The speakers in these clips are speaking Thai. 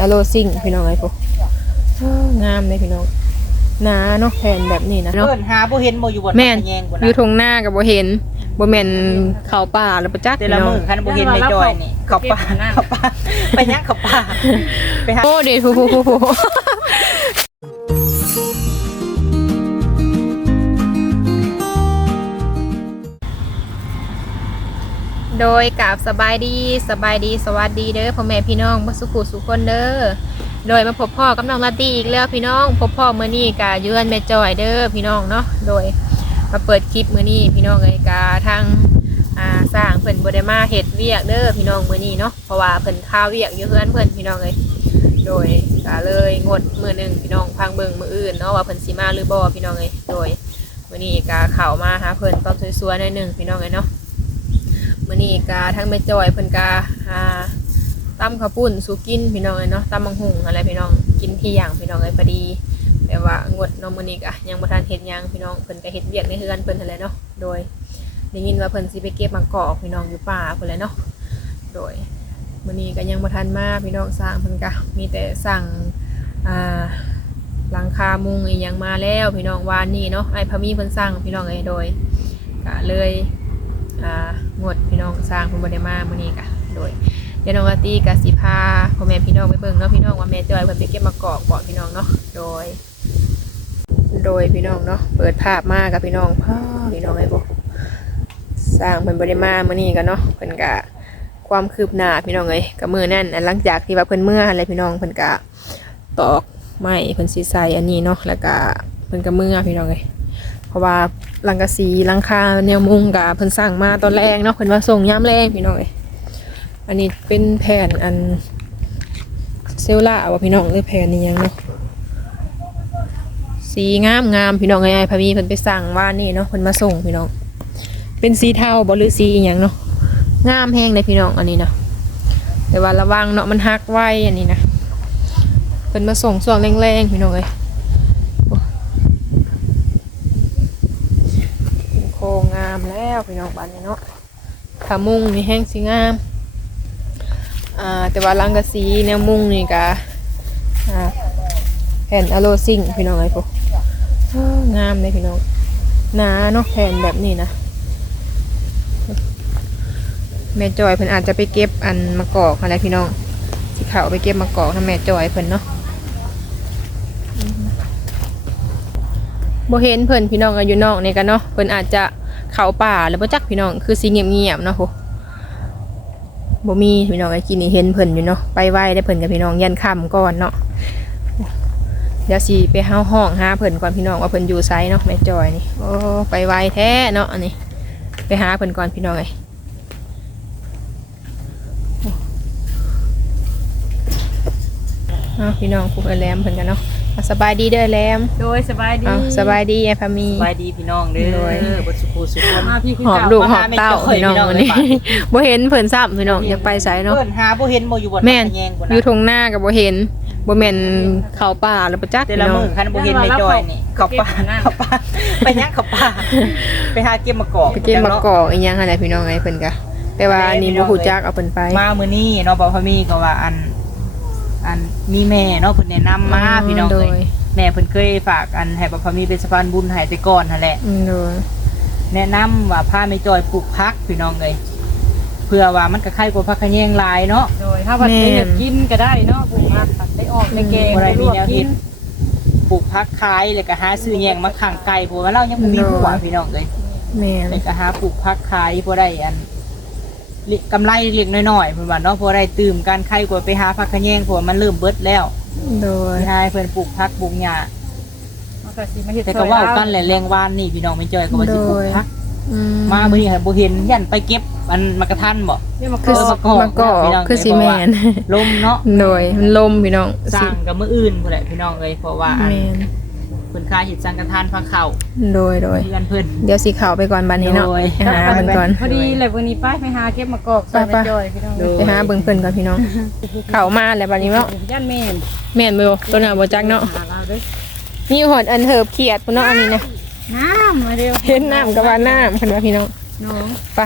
อโลซิงพี่น้องไอ้พวกงามเลยพี่น้องหนาเนาะแผ่นแบบนี้นะเนาะเพิ่นหาบ่เห็นบ่อยู่บนแม่นแยงบ่อนะยู่ทงหน้ากับบ่เห็นบ่แม่นเข้าป่าแล้วประจักษ์แต่พี่ละน้อมื้งอคันบ่เห็นในจอยนี่เขาป่าเขาป่าไปยังเขาป่าไปหาโอ้เด็ดผู้ผู้ผู้ โดยกับสบายดีสบายดีสวัสดีเด้อพ่อแม่พี่น้องบ่สุขุสุขคนเด้อโดยมาพบพ่อกับน้องลาตี้อีกแล้วพี่น้องพบพ่อมื้อนี้กะเยือนแม่จอยเด้อพี่น้องเนาะโดยมาเปิดคลิปมื้อนี้พี่น้องเอ้ยกะทางอ่าสร้างเพิ่นบ่ได้มาเฮ็ดเวียกเด้อพี่น้องมื้อนี้เนาะเพราะว่าเพิ่นข้าวเวียกอยู่เฮือนเพิ่นพี่น้องเอ้ยโดยก็เลยงดมือหนึ่งพี่น้องพังเบิงมืออื่นเนาะว่าเพิ่นสิมาหรือบ่พี่น้องเอ้ยโดยมื้อนี้ก็เข้ามาหาเพิ่นตอนสวยๆหน่อยนึงพี่น้องเอ้ยเนาะ มื้อนี้ก็ทั้งแม่จอยเพิ่นก็อ่าตำข้าวปุ้นสู่กินพี่น้องเอ้ยเนาะตำมังหุงอะไรพี่น้องกินที่อย่างพี่น้องเอ้ยพอดีแต่ว่างดเนาะมื้อนี้ก็ยังบ่ทันเฮ็ดหยังพี่น้องเพิ่นก็เฮ็ดเวียกในเฮือนเพิ่นนั่นแหละเนาะโดยได้ยินว่าเพิ่นสิไปเก็บมะกอกพี่น้องอยู่ป่าเพิ่นแหละเนาะโดยวันนี้ก็ยังมาทันมาพี่น้องสร้างเพิ่นก็มีแต่สั่งอ่าหลังคามุงอีหยังมาแล้วพี่น้องวานนี้เนาะไอ้พะมีเพิ่นสั่งพี่น้องเอ้ยโดยก็เลย อ่างดพี่น้องสร้างเพิ่นบ่ได้มาเมื้อนี้ก็โดยเดี๋ยวน้องอาร์ตี้ก็สิพาพ่อแม่พี่น้องไปเบิ่งเนาะพี่น้องว่าแม่จอยเพิ่นไปเก็บมะกอกบ่พี่น้องเนาะโดย โดยพี่น้องเนาะเปิดภาพมากับพี่น้องพ่อพี่น้องไอ้บ่สร้างเพิ่นบ่ได้มาเมื้อนี้ก็เนาะเพิ่นก็ความคืบหน้าพี่น้องเอ้ยกับมือนั่นอันหลังจากที่ว่าเพิ่นเมื่ออะไรพี่น้องเพิ่นกะตอกไม้เพิ่นสีใสอันนี้เนาะแล้วก็เพิ่นก็เมื่อพี่น้องเอ้ย เพราะว่าหลังกะสีหลังคาแนวมุงกะเพิ่นสั่งมาตอนแรกเนาะเพิ่นว่าส่งยามแรงพี่น้องเอ้ยอันนี้เป็นแผ่นอันเซลล่าว่าพี่น้องหรือแผ่นนี้ยังเนาะสีงามงามพี่น้องไอ้พะมีเพิ่นไปสั่งว่านี่เนาะเพิ่นมาส่งพี่น้อง เป็นสีเทาบ่หรือสีอหย่างเนาะงามแห้งเลยพี่น้องอันนี้นะแต่ว่าระวังเนาะมันหักไว้อันนี้นะเป็นมาส่งส่วงแรงๆพี่น้องเลยโอ้เป็นโครงงามแล้วพี่น้องบ้านนี้เนาะขามุงนี่แห้งสีงามอ่าแต่ว่าลังกะสีแนวมุงนี่กะอ่าแผ่นอะโลซิงพี่น้องเลยพวกงามเลยพี่น้องหนาเนาะแผ่นแบบนี้นะแม่จอยเพิ่นอาจจะไปเก็บอันมะกอกอะไรพี่น้องสิเขาไปเก็บมะกอกทำแม่จอยเพิ่นเนาะบ่เห็นเพิ่นพี่น้องก็อยู่นอกนี่กันเนาะเพิ่นอาจจะ เขาป่าแล้วบ่จักพี่น้อง คือสิเงียบๆเนาะโหบ่มีพี่น้องไอ้กินนี่เห็นเพิ่นอยู่เนาะไปไหว้ได้เพิ่นกับพี่น้องยันค่ำก่อนเนาะเดี๋ยวสิไปเฮาห้องหาเพิ่นก่อนพี่น้องว่าเพิ่นอยู่ไสเนาะแม่จอยนี่โอ้ไปไวแท้เนาะอันนี้ ไปหาเพิ่นก่อนพี่น้องเอ้พี่น้องผูกแหลมเพิ่นกันเนาะ สบายดีเด้อแหลมโดยสบายดีอ้าวสบายดีไอ้พามี สบายดีพี่น้องเด้โดย อบทสุภูสุขคนมาพี่คือหอมเก่าลูกมาหอหามเต้าแม่จ้อยพี่น้องพี่น้องวันนี้เลยป่ะบ่เห็นเพิ่นซ้ำพี่น้องอยากไปไสเนาะเพิ่นหาบ่เห็นบ่อยู่บนแม่นแยงบ่อนะยู่ทงหน้ากับบ่เห็นบ่แม่นเข้าป่าแล้วประจักษ์แต่พี่ละน้องมื้อคันบ่เห็นในจอยนี่เขาป่าเขาป่าไปยังเขาป่าไปหาเก็บมะกอกไปเก็บมะกอกอีหยังหั่นแหละพี่น้องไอ้เพิ่นก็แต่ว่าอันนี้บ่ฮู้จักเอาเพิ่นไป มามื้อนี้เนาะบ่พอมีก็ว่าอัน อัน มีแม่เนาะเพิ่นแนะนำมาพี่น้องโดเอ้ยยแม่เพิ่นเคยฝากอันให้บ่พอมีเป็นสะพานบุญให้แต่ก่อนนั่นแหละอืมโดยแนะนำว่าพาแม่จอยปลูกผักพี่น้องเอ้ยเพื่อว่ามันก็คล้ายกับผักขะแยงหลายเนาะโดยถ้าวันได้อยากกินก็ได้เนาะปลูกผักตัดได้ออกได้แกงบ่ได้ได้ลมีวกแนวกิคินดปลูกผักขายแล้วก็หาซื้อแยงมาขังไก่เพราะว่าเรายังบ่มีหัวพี่น้องเอ้ยแม่นแล้วก็หาปลูกผักขายบ่ได้อันลิ กำไรเล็กน้อยๆเพิ่นว่าเนาะบ่ได้ตื่มการไข่กว่าไปหาผักขะแยงเพราะว่ามันเริ่มเบิดแล้วโดยไปหาให้เพิ่นปลูกผักปลูกหญ้ามันก็สิมาเฮ็ดแต่ก็เว้ากันแหละแรงวานนี่พี่น้องแม่จอยก็ว่าสิปลูกผัก อืมามื้อนี้ให้บ่เห็นยันไปเก็บอันมากระทันบ่ เนี่ยมาคือก็มากอกมากอกพี่น้อง คือสิแม่นลมเนาะโดยมันลมพี่น้องสร้างกับมื้ออื่นพุ่นแหละพี่น้องเอ้ยเพราะว่าอัน แม่น เพิ่นค่าเฮ็ดสังฆทานฟังเข้าโดยโดยเพื่อนเพิ่น เดี๋ยวสีขาวไปก่อนบันนี้เนาะโดย ไปหาเบิ่งก่อน พอดีเลยวันนี้ป้าไปหาเก็บมะกอกใส่ไปไปๆจอยพี่น้องโดยไปหาเบิ่งเพิ่นก่อนพี่น้องเขามาแล้วบัดนี้เนาะย่านแม่นแม่นบ่อยู่ตัวหน้าบ่จักเนาะหาเราเด้อมีหอดอันเหิบเขียดพุ่นเนาะอันนี้นะน้ำมาเร็วเห็นน้ำกับว่าน้ำเพิ่นว่าพี่น้องน้องไป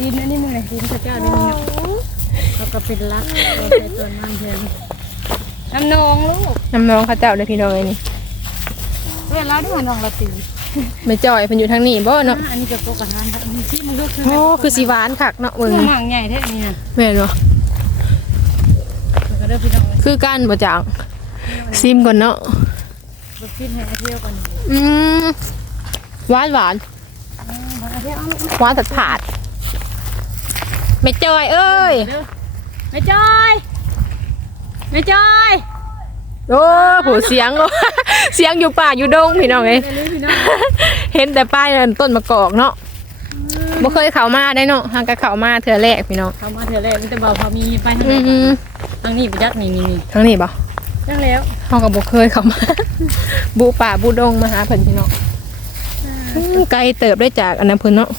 ดินอันนี้มึงเลยดินพระเจ้าดินเนาะแล้วก็เป็นรักเราใส่ต้นน้ำแทนน้ำนองลูกน้ำน้องเขาเจ้าเด้อพี่น้องเอ้ ยนี่เวลาด้วยน้องละตีแม่จอยเพิ่นอยู่ทางนี้บ่เนาะอันนี้จะโปกอาหารอันนี้ที่มึงก็คือโอ้คือสิหวานคักเนาะเบิ่งหมังใหญ่แท้นี่นะแม่นบ่แล้วก็เด้อพี่น้องเลยคือกันบ่จังซิมก่อนเนาะรถฟินให้เที่ยวกันอืมหวานหวานมาเที่ยวเอาลูกหวานสัดผาดแม่จอยเอ้ยเด้อแม่จอยแม่จอย โอ้โหเสียงโอ้เสียงอยู่ป่าอยู่ดงพี่น้องเอ้ยเด้อพี่น้องเห็นแต่ป้ายนั่นต้นมะกอกเนาะบ่เคยเข้ามาได้เนาะหางกะเข้ามาเทื่อแรกพี่น้องเขามาเถอะแรกมันจะเบาพอมีไปทางอืนี้มทางนี้ไปยักนี่นี่นี่ทางนี้บ่ยังแล้วเฮาก็บ่เคยเข้ามาบูป่าบูดงมาหาเพิ่นพี่น้องอืมไกลเติบได้จากอันนั้นเพิ่นเนาะ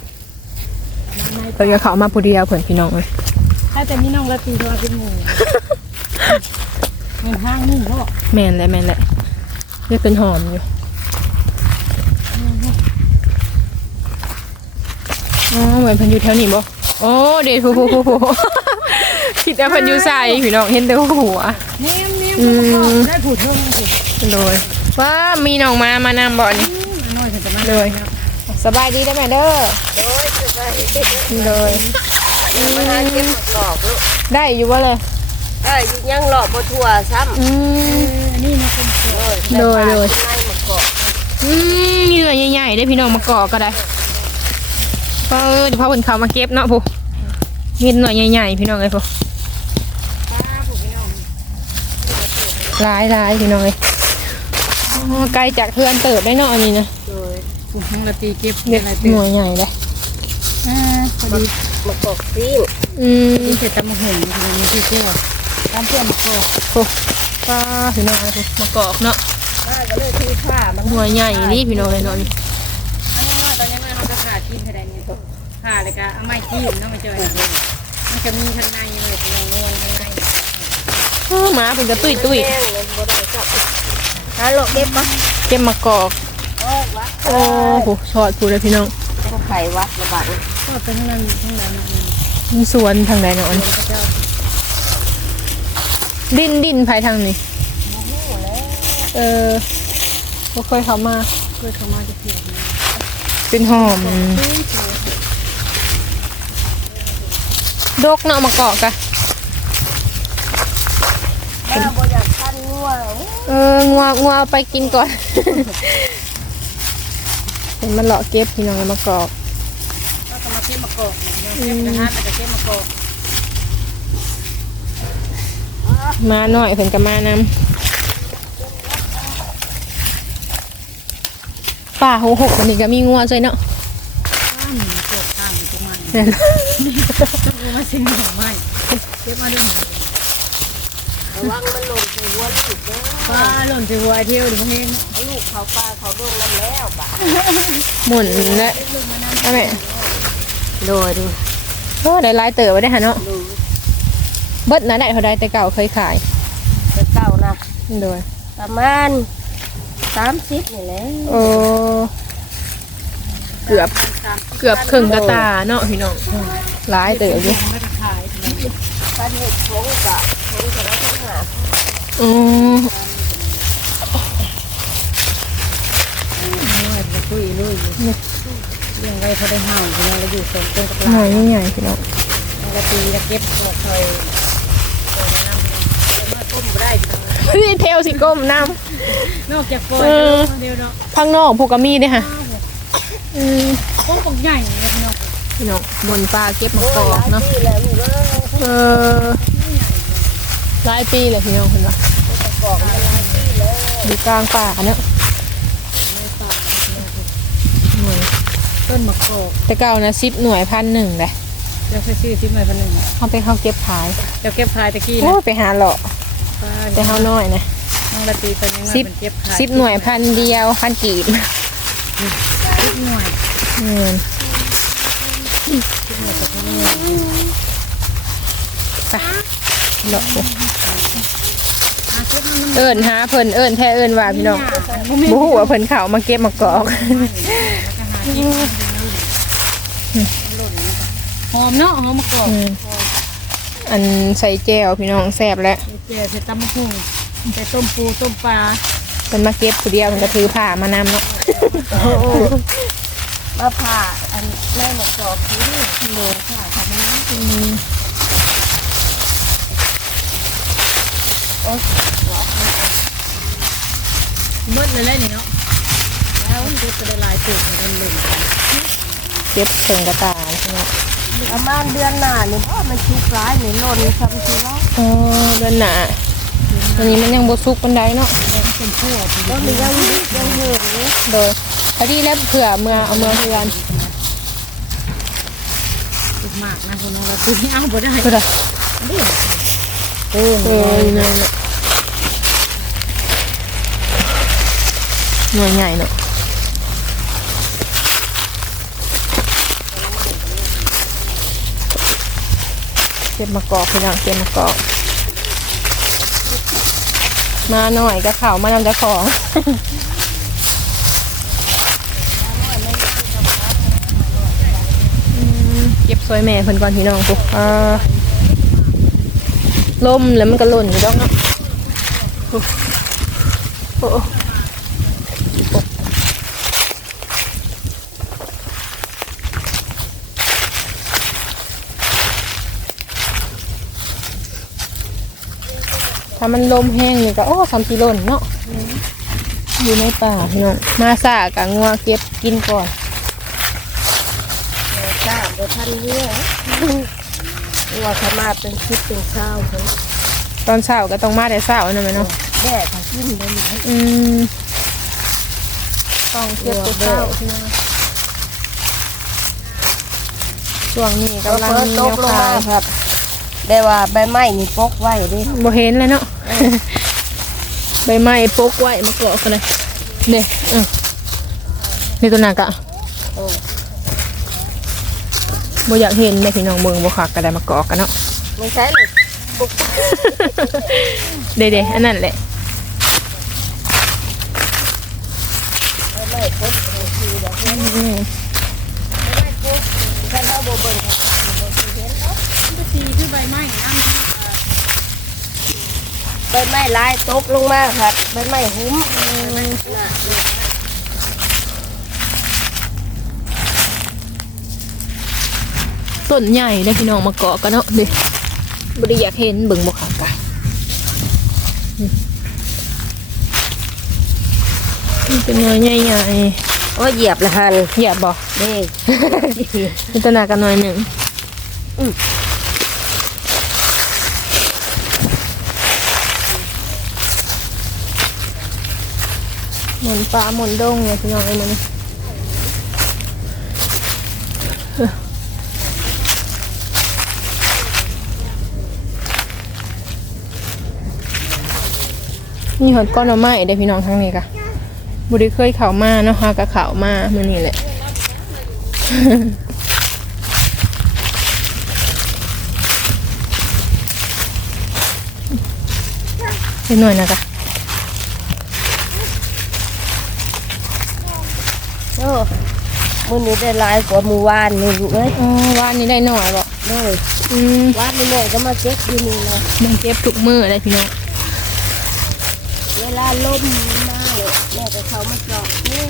เพิ่นก็เข้ามาผู้เดียวเพิ่นพี่น้องเอ้ยถ้าแต่มีน้องละตีโทรเป็นหมู่ เงินห้างหมู่เขาบอกแม่นแหละแม่นแหละเรียกเป็นหอมอยู่อ๋อเหมือนเพิ่นอยู่แถวนี้บ่โอ้เด็ดผู้ๆๆๆคิดว่าเพิ่นอยู่ไสพี่น้องเห็นแต่หัว เนียมเนียมอืม ได้ผูดเท่านั้นสิโดยว่ามีน้องมามานำบ่อนี่มาหน่อยถึงจะมาเลยสบายดีได้ไหมเด้อโดยมาหาเก็บมะกอกลูกได้อยู่ว่าเลย เอ้ยยังหลอกบ่ทั่วซ้ำอืม อันนี้นะเป็นเสือโดยโดยให้มะกอกอืมมีหน่วยใหญ่ๆได้พี่น้องมากอกก็ได้เออเดี๋ยวพ่อคนเขามาเก็บเนาะผู้มีหน่วยใหญ่ๆพี่น้องเลยผู้ป้าผูกพี่น้องร้ายร้ายพี่น้องเลยอ๋อไกลจากเพื่อนเติบได้เนาะอันนี้นะโดยผูกน้องละตีเก็บเด็กอะไรหเต็มน่วยใหญ่เลยอ่าพอดีมะกอกปิ้งอืมนี่เสร็จตำมะหุ่นทีนี้ที่เที่ย วตามเพื่อนมะกอกผู้ป้าพี่น้องเลยผู้มากอกเนาะป้าก็เลยถือผ้ามันหน่วยใหญ่นี่พี่น้องเลยเนาะนี่อันนี้ว่าตอนนี้เราจะขาดกินเท่าไรเนี่ยขาดเลยก็เอาไม้จิ้มน้องมาเจอมันจะมีข้างในเลยเป็นนวลข้างในเออหมาเป็นกระตุ้ยตุ้ยแห้งเลยบ่ได้จับหาหลอกเก็บปะเก็บมากอกโอ้ยวัดโอ้โหชอดพูดเลยพี่น้องต้องไขวัดระบาดนี่ก็เป็นข้างในข้างในมันมีสวนทางใดเนาะอันพระเจ้า ดินดินภายทางนี้เออบ่เคยเข้ามา เคยเข้ามาจะเที่ยวนะเป็นหอมดกเนาะมากอกะป้าบ่อยากทันงัวเอองัวงัวเอาไปกินก่อน เห็นมันเลาะเก็บพี่น้องมากอกก็กำลังเก็บมะกอกเก็บกระทะมันจะเก็บมะกอก มาหน่อยเพิ่นก็มานำป่าหกหกอันนี้ก็มีงัวด้วยเนาะข้ามมะกอกข้ามไปตรงมันแม่นต้องเอามาสิ่งของไม่เก็บมาด้วยระวังมันหล่นใส่หัวลูกเด้อปลาหล่นใส่หัวไอเที่ยวดิพวกนี้เอาลูกเขาป้าเขาโดนมันแล้วบาดหมุนและเอาแม่โดยดูโอ้ได้หลายเต๋อไว้ได้อฮะเนาะดู เบิดนะได้เท่าใดแต่เก่าเคยขายแต่เก่านะโดยประมาณ30นี่แหละโอ้เกือบเกือบครึ่งกระตาเนาะพี่น้องหลายเต๋ออยู่ไม่ได้ขายป้าเฮ็ดผงกะผงจะได้ทั้งหาอืมด้วยไปคุยลุยเรื่องไรเขาได้ห่าวเราเราอยู่สมต้นกับหเราน่อยใหญ่ๆพี่น้องเราตีเราเก็บหมดเลยเมื่อต้มได้ พี่เทลสิก้มน้นอกจากฟอยเดียวเนาะำข้างนอกผูกกระมีด้วยค่ะอืมต้มปักใหญ่เลยพี่น้องพี่น้องบนปลาเก็บมะกอกเนาะนี่แหละลูกเอ้ยเออหลายปีเลยพี่น้องคุณว่ากอกมันหลายที่แล้วอยู่กลางป่าเนาะหน่วยต้นมะกอกแต่เก่านะสิบหน่วยพันหนึ่งเลยเจ้าชื่อซิมเลยพันหนึ่งเขาไปเขาเก็บขายเจ้าเก็บขายตะกี้โอ้นะไปหาเลาะป้า แต่เขาน้อยนะน้องละตีตอนยังสิบเก็บขายสิบหน่วยพันเดียวพันกีบสิบหน่วยอืมไปเลาะเลยอาเก็บมันเอิญหาเพิ่นเอิญแท้เอิญว่าพี่น้องบูหัวาเพิ่นเขามาเก็บมากอกหอมเนาะหอมมะกอกอืม อันใส่แจวพี่น้องแซ่บแล้วเจ๊เสร็จตำมะพุงอแต่ต้มปูต้มปลาเป็นมาเก็บผู้เดียวมันก็ถือผ้ามานำเนาะมาผ่าอันแม่หมกกรอบที่นี่โลค่ะทำให้น้ำอืมเมื่อเลยเลยนี่เนาะแล้วมันจะได้หลายตัวเหมือนกันเลยเก็บเถิงกระตาใช่ไหม ประมาณเดือนหน้านี่เพราะมันชุกร้ายนี่หล่นซ้ำทีว่าอ๋อเดินหนาวันนี้มันยังบสุกปันไดเนาะเป็นพวกแล้วมียังดิบยังเหือนี่โดยพอดีแล้วเผื่อเมื่อเอาเมื่อเพื่อนมากนะคุณน้องเราตีเอาบ่ได้คืออะไรโอ้เอออยู่นั่นแหละหน่วยใหญ่เนาะ เก็บมะกอกพี่น้องเก็บมะกอก มาหน่อยก็เข่ามานำเจ้าของเก็บซอยแม่เพิ่นก่อนพี่น้องปุ๊บอ่าลมแล้วมันก็หล่นอยู่ดอกเนาะโอ้โอ้โอ้ ถ้ามันลมแห้งนี่ก็โอ้สามกิโลนเนาะอยู่ในป่าพี่น้องมาสากะงัวเก็บกินก่อนจ้าบ่ทันเนี้ยว่าขมาเป็นคิดเป็นข้าวเขาตอนเช้าก็ต้องมาแต่เช้านั่นแหละเนาะแด่ถ้ากินได้ไหมอืมต้องเก็บแต่เช้าพี่น้องช่วงนี้เรากำลังเพิ่มีตแนกวลงขามายครับ ได้ว่าใบไม้นี่ปกไว้ดิบ่เห็นเลยเนาะใบไม้ปกไว้มาเกาะกันเลยเด้เออนี่ตัวหนักอะบ่อยากเห็นในพี่น้องเมืองบ่คักก็ได้มาเกาะกันเนาะไม่ใช่เลยปกเด้ๆอันนั้นแหละใบไม้ปกเป็นสีดอกอืมกันเอาบ่เบิ่งครับบ่สิเห็นเนาะ สีคือใบไม้น้ ใบไม้ลายตกลงมาครับใบไม้หุ้มน่ะต้นใหญ่ได้พี่น้องมาเกาะกันเนาะเด้บ่ได้อยากเห็นเบิ่งบ่คักกันมันเป็นหน้อยใหญ่โอ้เหยียบละหันๆเหยียบบ่เด้จินตนาการหน่อยหนึ่ง มุนปลาหมุนดงเนี่ยพี่น้องไอ้มันนี่หดก้อนหน่อไม้ได้พี่น้องทั้งนี้ค่ะบุรีเคยเข่ามาเนาะฮากะเข่ามามื่อนี้แหละนิดหน่อยนะจ๊ะ โอ้มื้อนี้ได้หลายกว่ามื้อวานนี่ลูกเอ้ยอ๋อวานนี้ได้หน่อยบ่เด้ออืมวานนี่แม่ก็มาเก็บอยู่นี่นะมันเก็บทุกมือเลยพี่น้องเวลาลมมาเลยแม่ก็เข้ามาเจาะนี่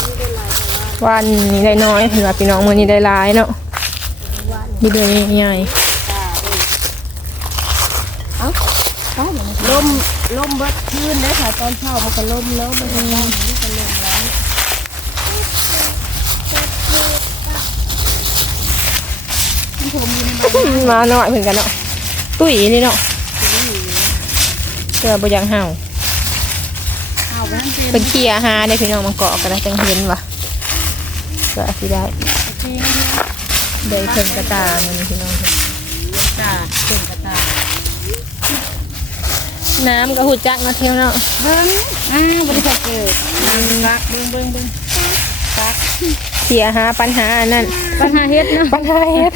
นี่ได้หลายกว่าวานวานนี้ได้น้อยเห็นว่าพี่น้องมือนี้ได้หลายเนาะวานมีเดือนใหญ่ตาเด้อเอ้าลมลมเบิดคืนเด้อค่ะตอนเช้ามันก็ลมแล้วมันก็ลมมันก็ลมแล้ว ๆมาหน่อยเหมือนกันเนาะตุ้ยนี่เนาะเจอบ่อยังเห่าำเอาไปทั้งเป็นเป็นเคียหาได้พี่น้องมาเกาะกันนะจังเห็นว่ะก็อาจสิได้จริงได้เพิ่งกระตามันพี่น้องจ้าเป็นกระตาน้ำก็หูจักเนาะเที่ยวเนาะเบิ้งอ่าบริษัทเกิดรักเบิ้งเบิ้งเบิ้งเสียหาปัญหาอันนั้น ปัญหาเฮ็ดเนาะปัญหาเฮ็ด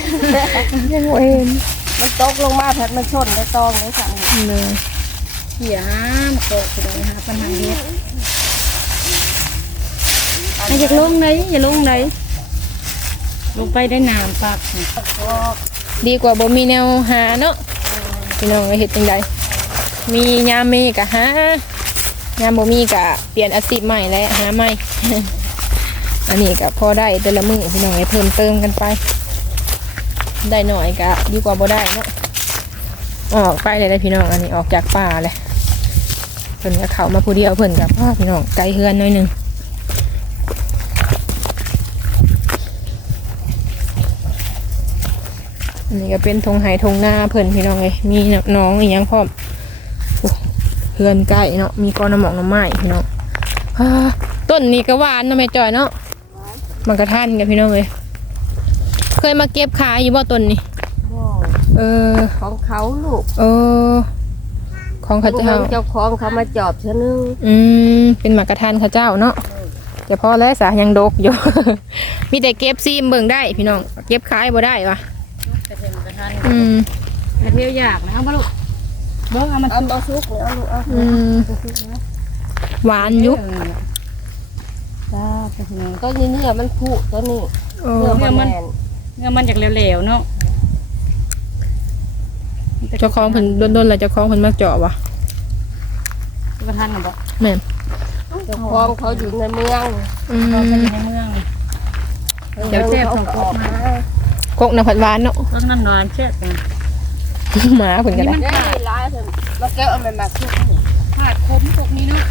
ยังบ่เห็นมันตกลงมาแพทมันชนได้ตองได้สั่งเลยเสียห้ามเกิดไปเลยหาปัญหาเฮ็ดอย่าลงไหนอย่าลงไหนลงไปได้น้ำปักดีกว่าบ่มีแนวหาเนาะพี่น้องก็เฮ็ดจังไดมียามมีกะหายามบ่มีกะเปลี่ยนอาชีพใหม่แล้วหาใหม่ อันนี้ก็พอได้แต่ละมือพี่น้องเพิ่มเติมกันไป ได้หน่อยก็ดีกว่าบ่ได้เนาะออกไปเลยได้พี่น้องอันนี้ออกจากป่าเลยเพิ่นก็เข้ามาผู้เดียวเพิ่นกับพ่อพี่น้องไกลเฮือนหน่อยหนึงอันนี้ก็เป็นทงไห้ทงหน้าเพิ่นพี่น้องเลยมีน้องอีหยังพร้อมเฮือนใกล้เนาะมีกอน้ำหมอกน้ำไม้พี่น้องต้นนี้ก็หวานนะแม่จอยเนาะ มันกระทันกันพี่น้องเลยเคยมาเก็บขายอยู่บ่ต้นนี้บ่เออ ของเขาลูกเออ ของเขาเจ้าเจ้าของเขามาจอบเท่านึงอืมเป็นหมากกระทานเขาเจ้าเนาะจะพอแล้วสายังดกอยู่ มีแต่เก็บซีมเบิ่งได้ พี่น้อง เก็บขายบ่ได้วะกระเทียมกระทานอืมกระเทียมอยากนะเอาบ่ลูกเบิ่งเอามันเอาเอาซุกเนี่ยเอาลูกเอาอืมหวานอยุจ้ากระเทียม ตัวนี้เนี่ยมันผุตัวนี้โอ้เนื้อมันแน่นเนื้อมันจากเหลวๆเนาะเจ้าของเพิ่นโดนๆแล้วเจ้าของเพิ่นมาเจาะวะกระทานน่ะบ่แม่นเจ้าของเขาอยู่ในเมืองอืเรามเป็นในเมืองเดี๋ยวเจ็บเขาของก็กอบอกมามากกน้ำผัดหวานเนาะต้นนั้นหวานเช็ดนะหมาเพิ่นก็ได้ได้ร้ายเถอะมาแก้วเอามันมาซุกนี่ขาดคมพวกนี้เนาะ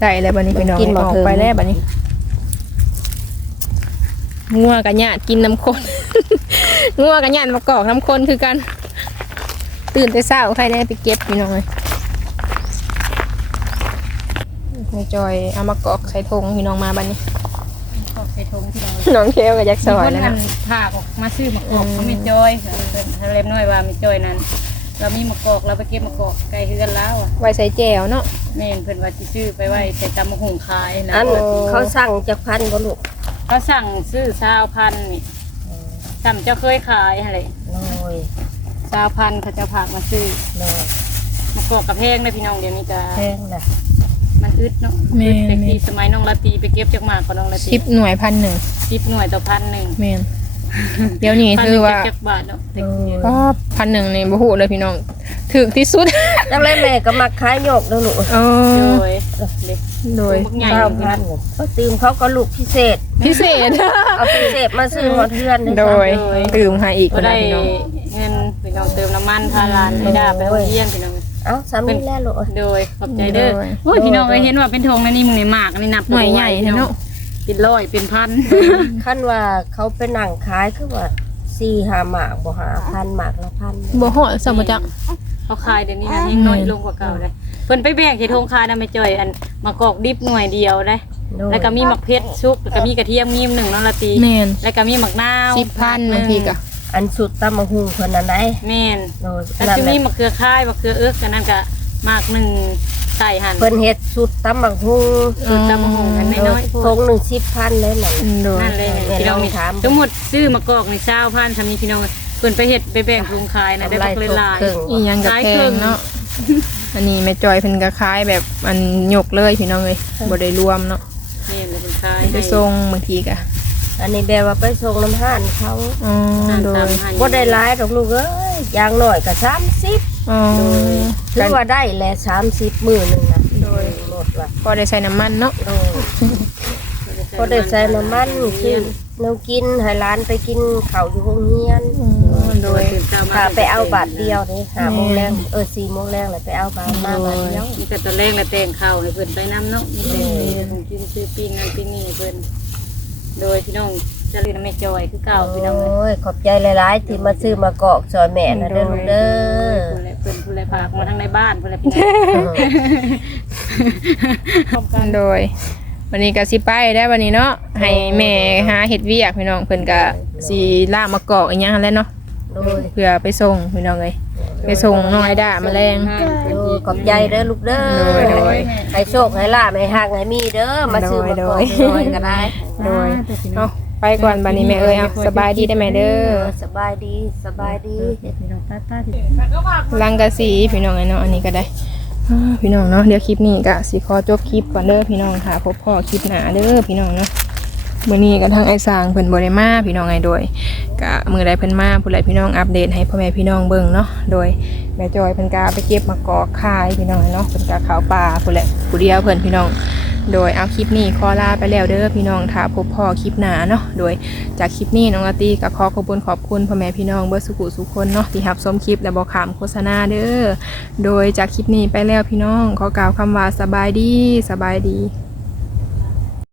ได้แล้วบัดนี้พี่น้องออกไปแล้วบัดนี้งัวกับญาติกินน้ำข้นงัวกับญาติมากอกน้ำข้นคือกัน ตื่นแต่เช้าใครได้ไปเก็บพี่น้องเลยแม่จอยเอามากอกใส่ถุงพี่น้องมาบัดนี้ขอบใส่ทงที่เราน้องเคลกับยักษ์ซอยมีแล้วคนนะ ผ่าออกมาซื้อมะกอกเขาไม่จอยทะเลน้อยว่าไม่จอยนั้น เรามีมะกอกเราไปเก็บมะกอกไกลเฮือนแล้วอะไว้ใส่แจวเนาะแม่นเพิ่นว่าสิซื้อไปไว้ใส่ตำมะหุงขายนะอันเขาสั่งจากพันบ่ลูกเขาสั่งซื้อซาวพันนี่จำเจ้าเคยขายอะไรน้อยซาวพันเขาจะผากมาซื้อน้อยมะกอกกับแพงเลยพี่น้องเดี๋ยวนี้จะแพงนะมันอึดเนาะอึดแต่ที่สมัยน้องลาตรีไปเก็บจากหมากของน้องลาตรีสิบหน่วยพันหนึ่งสิบหน่วยต่อพันหนึ่งแมน เดี๋ยวนี้คือว่าพันหนึ่งเจ็ดบาทเนาะแต่กี้ก็พันหนึ่งนี่บ่ฮู้เลยพี่น้องถึกที่สุดจังไรแม่ก็มาขายโยกเด้อลูกเออโดยเล็กโดยบักใหญ่เก้าเลยพันก็ตื่มเขาก็ลูกพิเศษ พิเศษเอาพิเศษมาซื้อหอเทือนนี่โดยตื่มหาอีกคก็นละได้พี่น้องเงินพี่น้องเติมน้ำมันพาร้านให้ดาไปโรงเรียนพี่น้องเอ้าสามีแล้วลูกโดยขอบใจเด้อโอ้ยพี่น้องเอ้ยเห็นว่าเป็นธงนะนี่มึงในหมากนี่นับหน่วยใหญ่เนาะ เป็นร้อยเป็นพันขั้นว่าเขาไปนั่งขายคือว่าสี่หาหมากบ่หาพันหมากละพันบ่ฮอดสมบ่จักเขาขายเดี๋ยวนี้นะยิ่งน้อยลงกว่าเก่าเลยเพิ่นไปแบ่งที่ธงคายนะไม่จ่อยอันมะกอกดิบหน่วยเดียวได้โดยแล้วก็มีหมักเพชรชุบแล้วก็มีกระเทียมมีมหนึ่งน้องละตีแม่นแล้วก็มีหมักนาวสิบพันบางทีก็อันสุดตำมะฮุงคนนั้นไหนแม่นโดยแล้วนั่นจะแหมีละมะเขือค่ายมะเขือเอิกกันนั่นก็มากหนึ่ง ใส่หั่นเพิ่นเฮ็ดสุดตำมะฮุงสูตรตำมะฮงกันโดน้อยยๆพทวกงหนึ่งสิบพันเลยนั่นอืมโดยนั่นเลยแม่พี่น้องลองมีถามทั้งหมดซื้อมะกอกในเช้าพันทำนี้พี่น้องเพิ่นไปเฮ็ดไปแบ่งปรุงขายนะได้บักเลยหลายกำไรตกครึ่งอีหยังกับแพงเนาะ อันนี้แม่จอยเพิ่นก็ขายแบบอันยกเลยพี่น้องเอ้ยบ่ได้รวมเนาะนี่เลยเป็นขายไปส่งบางทีก็อันนี้แบบว่าไปส่งน้ำห้านเขาอ๋อให้โดตามยหั่นบ่ได้หลายดอกลูกเอ้ยอย่างน้อยก็สามสิบ อ๋อถือว่าได้แหละสามสิบมื้อหนึงนะโดยหมดว่าพอได้ใส่น้ำมันเนาะโดยพอได้ใส่น้ำมันซื้อแนวกินให้ร้านไปกินข้าวอยู่โรงเรียนโดยตื่นเช้ามาค่ะไปเอาบาทเดียวนี่หาโมงแรงเออสี่โมงแรงเลยไปเอาบาทมาบาทเดียวมีแต่ตัวเลขและแต่งข้าวให้เพิ่นไปน้ำเนาะมีแต่ของกินซื้อปิ้งนั่นปิ้งนี่ให้เพิ่นโดยพี่น้องจะเรียนแม่จอยคือเก่าพี่น้องโอ้ยขอบใจหลายๆที่มาซื้อมากอกซอยแม่นะเด้อลูกเด้อผู้ใด เพิ่นผู้ใดฝากมาทางในบ้านผู้ใดพี่น้องโดย วันนี้ก็สิไปได้วันนี้เนาะให้แม่หาเฮ็ดเวียกพี่น้องเพิ่นก็สิล่ามากอกอีหยังหั่นแหละเนาะโดยเพื่อไปส่งพี่น้องเอ้ยไปส่งน้องไอด้ามาแรง โดยขอบใจเด้อลูกเด้อโดยโดยให้โชคให้ลาภให้หักให้มีเด้อมาซื้อมากอกน้อยก็ได้ โดยเอา ไปก่อนบัดนี้แม่เอ้ยเอาสบายดีได้ไหมเด้เอออสบายดีสบายดีพี่น้องป้าป้าที่ลังกะสีพี่น้องไอ้เนาะอันนี้ก็ได้อ่าพี่น้องเนาะเดี๋ยวคลิปนี้ก็สิขอจบคลิปก่อนเด้อพี่น้องค่ะพบพ่อคลิปหน้าเด้อพี่น้องเนาะมื้อนี้ก็ทั้งไอ้สร้างเพิ่นบ่ได้มาพี่น้องไงโดยก็มื้อใดเพิ่นมาผู้ใดพี่น้องอัปเดตให้พ่อแม่พี่น้องเบิ่งเนาะโดยแม่จอยเพิ่นก็ไปเก็บมะกอกขายพี่น้องเนาะเพิ่นก็เข้าป่าผู้แหละผู้เดียวเพิ่นพี่น้อง โดยเอาคลิปนี้ขอลาไปแล้วเด้อพี่น้องถ้าพบพ่อคลิปหนาเนาะโดยจากคลิปนี้น้องอาตีก็ขอขอบคุณขอบคุณพ่อแม่พี่น้องเบอร์สุขุสุขคนเนาะที่หับชมคลิปและบอกขามโฆษณาเด้อโดยจากคลิปนี้ไปแล้วพี่น้องขอกล่าวคำว่าสบายดีสบายดี